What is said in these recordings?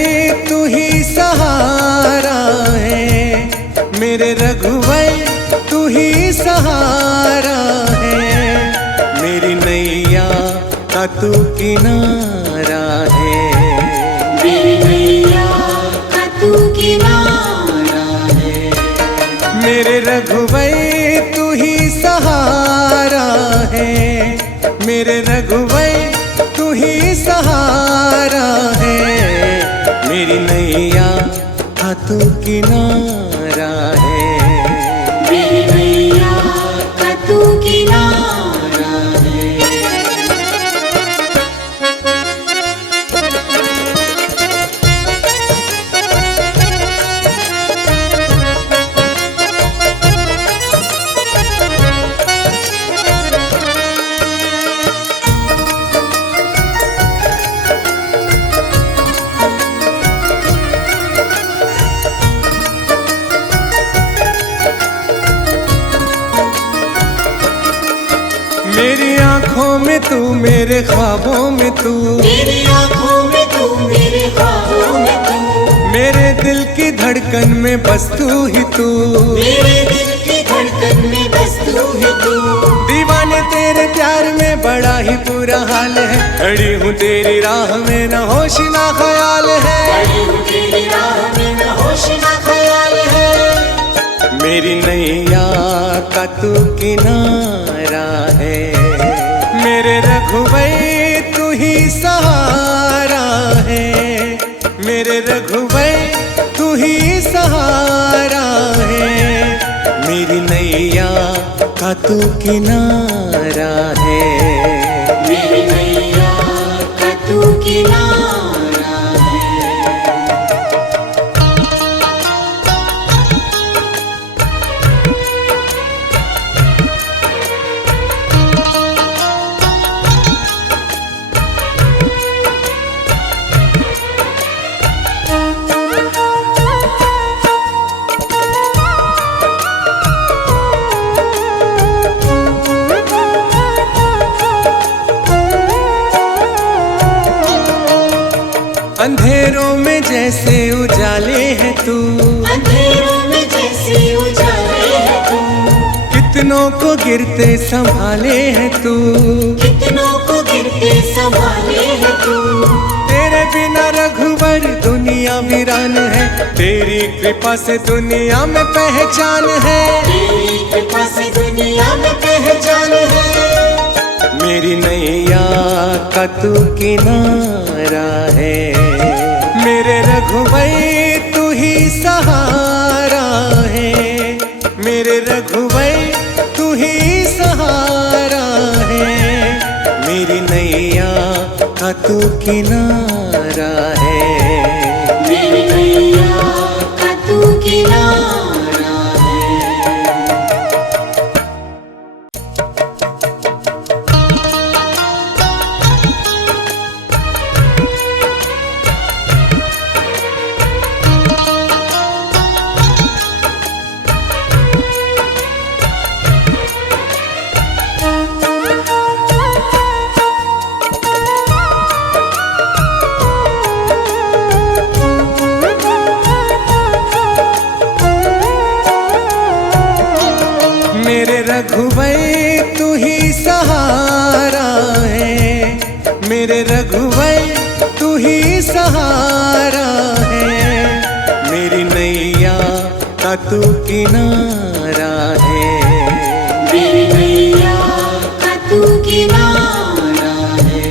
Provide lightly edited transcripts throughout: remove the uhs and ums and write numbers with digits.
रघुवर तू ही सहारा है, मेरे रघुवर तू ही सहारा है, मेरी नैया का तू किनारा है, मेरी नैया का तू किनारा है। मेरे रघुवर तू ही सहारा है, मेरे रघुवर तू ही सहारा है, मेरी नैया का तू किनारा है, मेरी नैया का तू किनारा है। मेरी आँखों में तू, मेरे ख्वाबों में तू, मेरी आँखों में तू, मेरे ख्वाबों में तू, मेरे दिल की धड़कन में बस तू ही तू, मेरे दिल की धड़कन में बस तू ही तू। दीवाने तेरे प्यार में बड़ा ही बुरा हाल है, खड़ी हूँ तेरी राह में न होश ना ख्याल है, खड़ी हूँ तेरी राह में न होश ना ख्याल है। मेरी नैया का तू किनारा है, मेरे रघुवर तू ही सहारा है, मेरे रघुवर तू ही सहारा है, मेरी नैया का तू किनारा है, मेरी नैया का तू किनारा है। अंधेरों में जैसे उजाले है तू, अंधेरों में जैसे उजाले है तू, कितनों को गिरते संभाले है तू, कितनों को गिरते संभाले है तू। तेरे बिना रघुवर दुनिया वीरान है, तेरी कृपा से दुनिया में पहचान है, तेरी कृपा से दुनिया में पहचान है। मेरी नैया का तू किनारा है, मेरे रघुवर तू ही सहारा है, मेरे रघुवर तू ही सहारा है, मेरी नैया का तू किनारा है, मेरी नैया का तू किनारा है। मेरे रघुवर तू ही सहारा है, मेरे रघुवर तू ही सहारा है, मेरी नैया का तू किनारा है, मेरी नैया का तू किनारा है।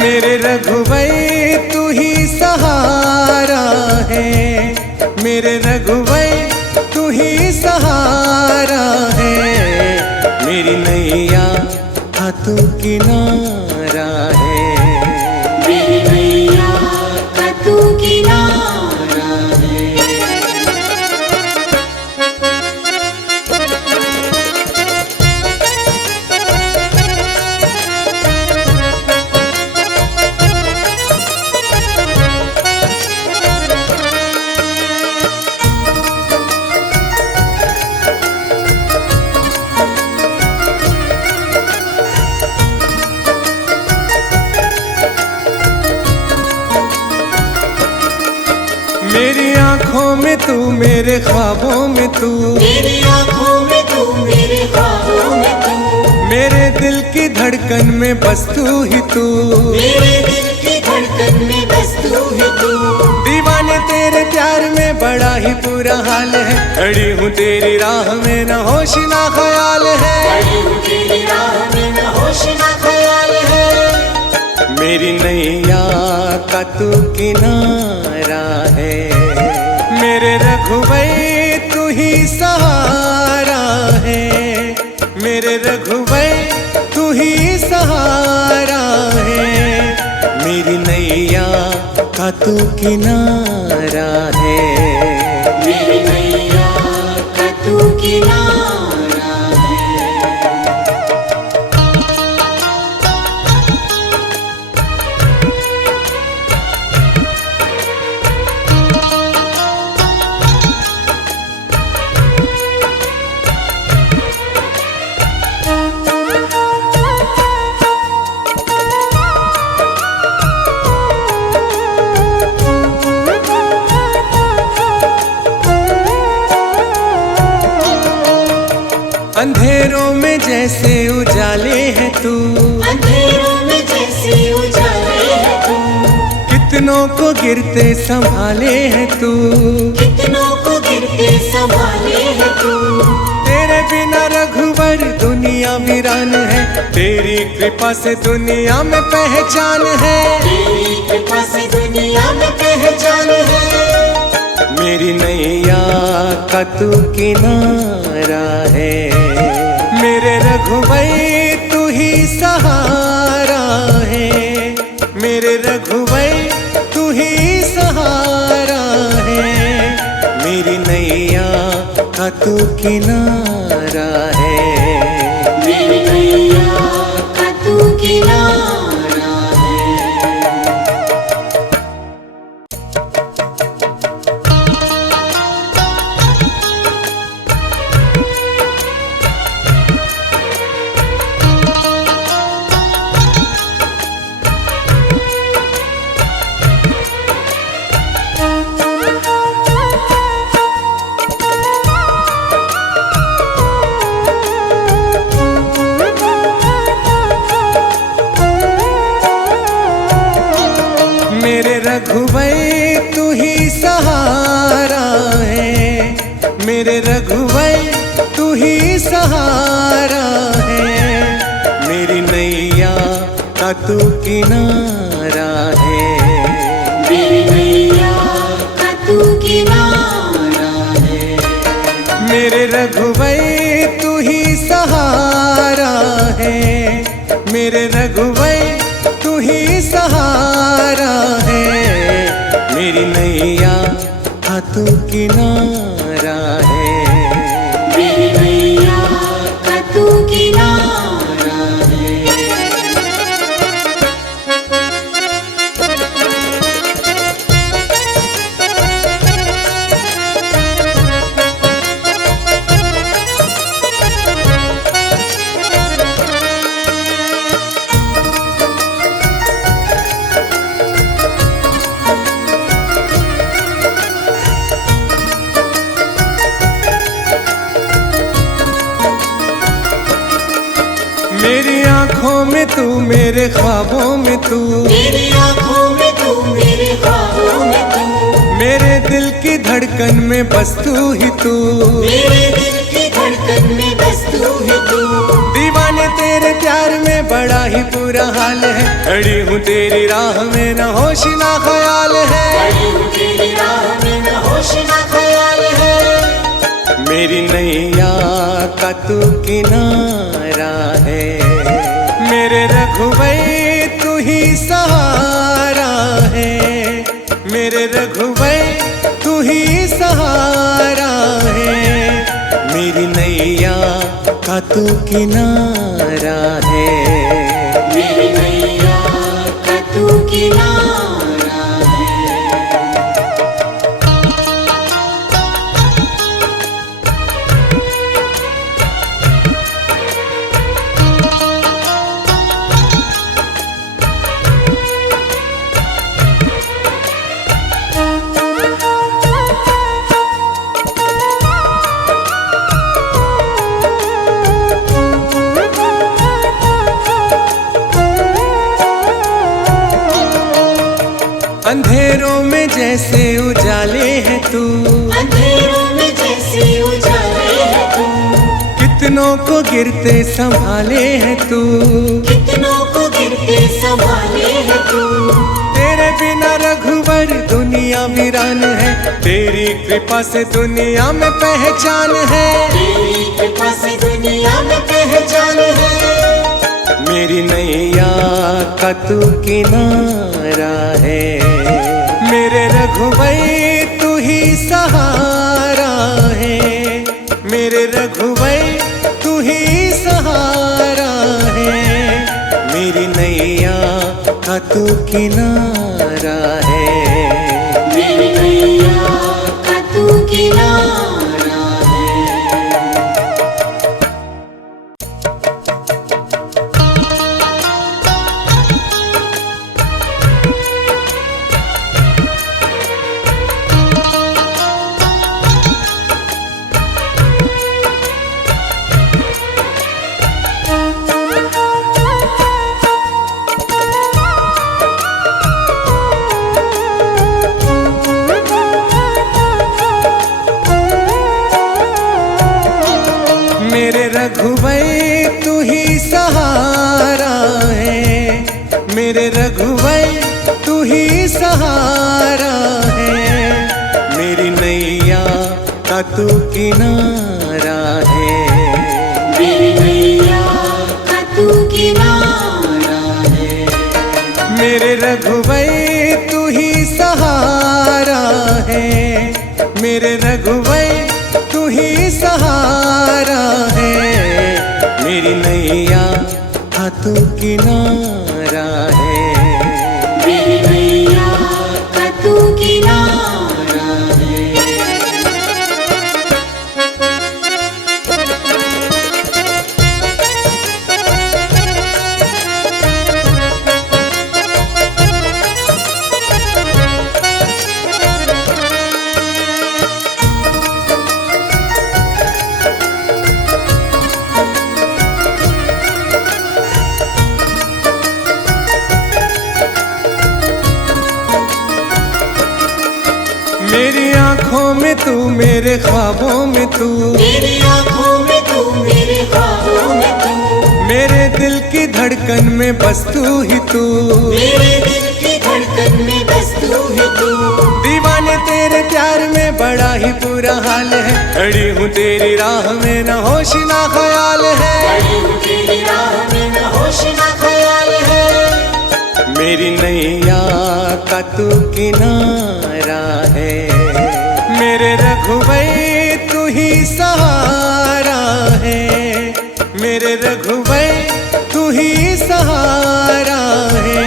मेरे रघुवर तू ही सहारा है, मेरे रघुवर तू ही सहारा है, मेरी नैया का तू किनारा है, मेरी नैया का तू किनारा है। आँखों में तू, मेरे ख्वाबों में तू, मेरी आँखों में तू, मेरे ख्वाबों में तू, मेरे दिल की धड़कन में बस तू ही तू, मेरे दिल की धड़कन में बस तू ही तू। दीवाने तेरे प्यार में बड़ा ही बुरा हाल है, खड़ी हूँ तेरी राह में न होश ना ख्याल है, खड़ी हूँ तेरी राह में न होश ना ख्याल है। मेरी नैया का तू किनारा है, मेरे रघुवर तू ही सहारा है, मेरे रघुवर तू ही सहारा है, मेरी नैया का तू किनारा है, मेरी नैया का तू किनारा है। अंधेरों में जैसे उजाले है तू, अंधेरों में जैसे उजाले है तू, कितनों को गिरते संभाले है तू, कितनों को गिरते संभाले है तू। तेरे बिना रघुवर दुनिया वीरान है, तेरी कृपा से दुनिया में पहचान है, तेरी कृपा से दुनिया में पहचान है। मेरी नैया का तू किनारा है, मेरे रघुवर तू ही सहारा है, मेरे रघुवर तू ही सहारा है, मेरी नैया का तू किनारा है, मेरी नैया का तू किनारा है। मेरे रघुवर तू ही सहारा है, मेरे रघुवर तू ही सहारा है, मेरी नैया का तू किनारा है, मेरी नैया का तू किनारा है। मेरे रघुवर तू ही सहारा है, मेरे रघुवर तू ही सहारा है, मेरी नैया का तू किनारा है, मेरी नैया का तू किनारा है। मेरी आँखों में तू, मेरे ख्वाबों में तू, मेरी आँखों में तू, मेरे ख्वाबों में तू, मेरे दिल की धड़कन में बस तू ही तू, मेरे दिल की धड़कन में बस तू ही तू। दीवाने तेरे प्यार में बड़ा ही बुरा हाल है, खड़ी हूँ तेरी राह में न होश ना ख्याल है, खड़ी हूँ तेरी राह में न होश ना ख्याल है। मेरी नैया का तू किनारा है, मेरे रघुवर तू ही सहारा है, मेरे रघुवर तू ही सहारा है, मेरी नैया का तू किनारा है, मेरी नैया का तू किनारा है। जैसे उजाले है तू, अंधेरों में जैसे उजाले है तू, कितनों को गिरते संभाले है तू, कितनों को गिरते संभाले है तू। तेरे बिना रघुवर दुनिया वीरान है, तेरी कृपा से दुनिया में पहचान है, तेरी कृपा से दुनिया में पहचान है। मेरी नैया का तू किनारा है, मेरे रघुवर तू ही सहारा है, मेरे रघुवर तू ही सहारा है, मेरी नैया का तू किनारा है, मेरी नैया का तू किनारा है। मेरे रघुवर तू ही सहारा है, मेरे रघुवर तू ही सहारा है, मेरी नैया का तू किनारा है, मेरी नैया का तू किनारा है। मेरे रघुवर तू ही सहारा है, मेरे रघुवर तू ही सहारा है, मेरी नैया का तू किनारा है, मेरी नैया का तू किनारा है। मेरी आँखों में तू, मेरे ख्वाबों में तू, मेरी आँखों में तू, मेरे ख्वाबों में तू, मेरे दिल की धड़कन में बस तू ही तू, मेरे दिल की धड़कन में बस तू ही तू। दीवाने तेरे प्यार में बड़ा ही बुरा हाल है, खड़ी हूँ तेरी राह में न होश ना ख्याल है, खड़ी हूँ तेरी राह में न होश न ख्याल है। मेरी नैया का तू किनारा है, मेरे रघुवर तू ही सहारा है, मेरे रघुवर तू ही सहारा है,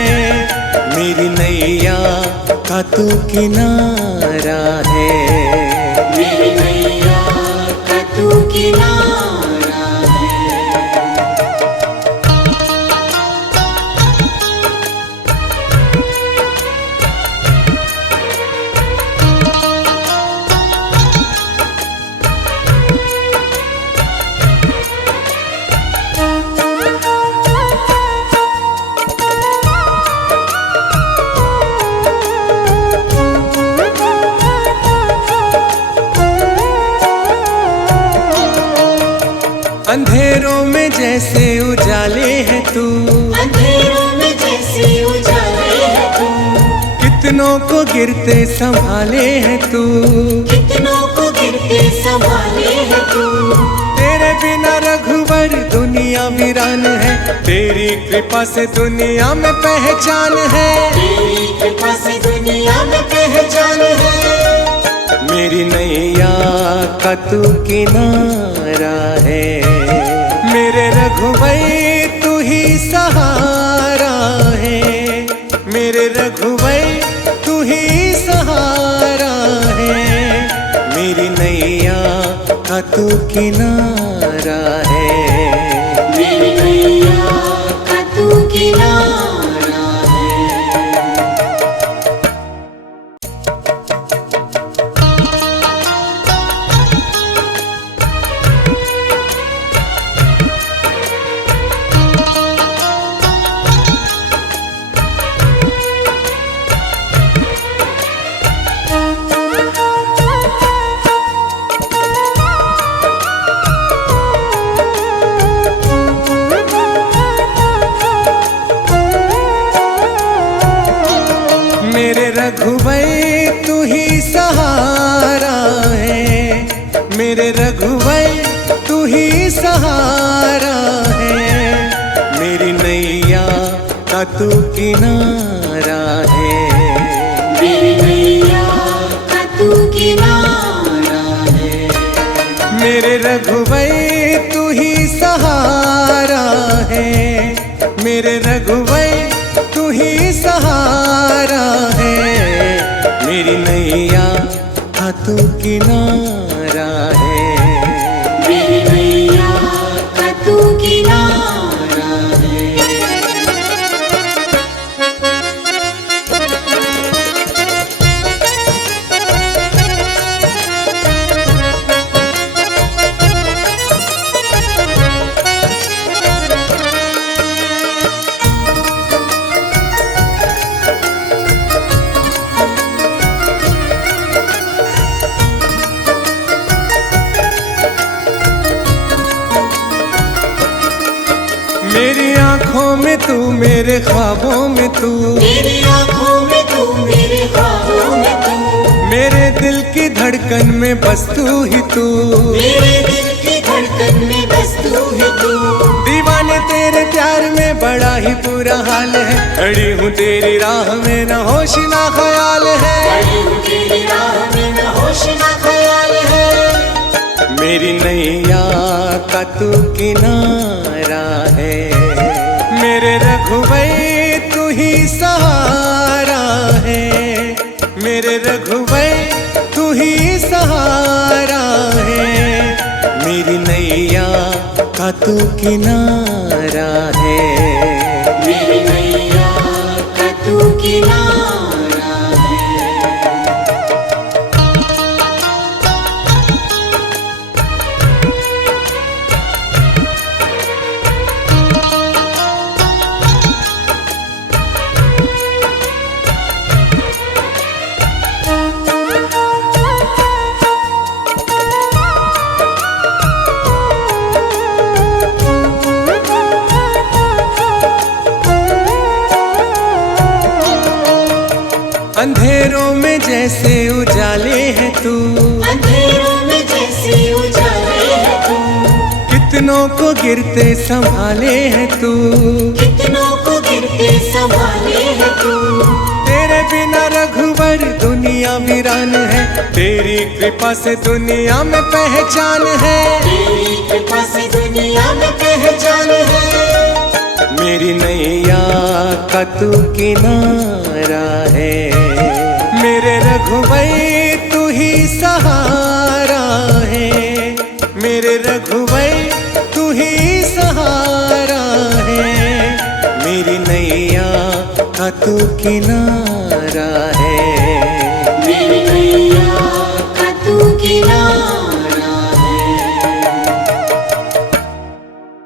मेरी नैया का तू किनारा है, मेरी नैया का तू किनारा है। अंधेरों में जैसे उजाले है तू, अंधेरों में जैसे उजाले है तू, कितनों को गिरते संभाले है तू, कितनों को गिरते संभाले है तू। तेरे बिना रघुवर दुनिया वीरान है, तेरी कृपा से दुनिया में पहचान है, तेरी कृपा से दुनिया में पहचान है। मेरी नैया का तू किनारा है, मेरे रघुवर तू ही सहारा है, मेरे रघुवर तू ही सहारा है, मेरी नैया का तू किनारा है, मेरी नैया का तू किनारा है। मेरे रघुवर तू ही सहारा है, मेरी नैया का तू किनारा है। मेरी नैया का तू किनारा है, मेरे रघुवर तू ही सहारा है, मेरे रघुवर तू ही सहारा है, मेरी नैया का तू किनारा है। मेरी नैया का तू किनारा है। मेरी आँखों में तू, मेरे ख्वाबों में तू, मेरी आँखों में तू, मेरे ख्वाबों में तू, मेरे दिल की धड़कन में बस तू ही तू। मेरे दिल की धड़कन में बस तू ही तू। दीवाने तेरे प्यार में बड़ा ही बुरा हाल है, खड़ी हूँ तेरी राह में न होश ना ख्याल है। खड़ी हूँ तेरी राह में न होश न ख्याल है। मेरी नैया का तू किनारा है, मेरे रघुवर तू ही सहारा है, मेरे रघुवर तू ही सहारा है, मेरी नैया का तू किनारा है। मेरी नैया का तू किनारा है। अंधेरों में जैसे उजाले है तू, अंधेरों में जैसे उजाले है तू, कितनों को गिरते संभाले है तू, कितनों को गिरते संभाले है तू। तेरे बिना रघुवर दुनिया वीरान है, तेरी कृपा से दुनिया में पहचान है। तेरी कृपा से दुनिया में पहचान है। मेरी नैया का तू किनारा है, मेरे रघुवर तू ही सहारा है, मेरे रघुवर तू ही सहारा है, मेरी नैया का तू किनारा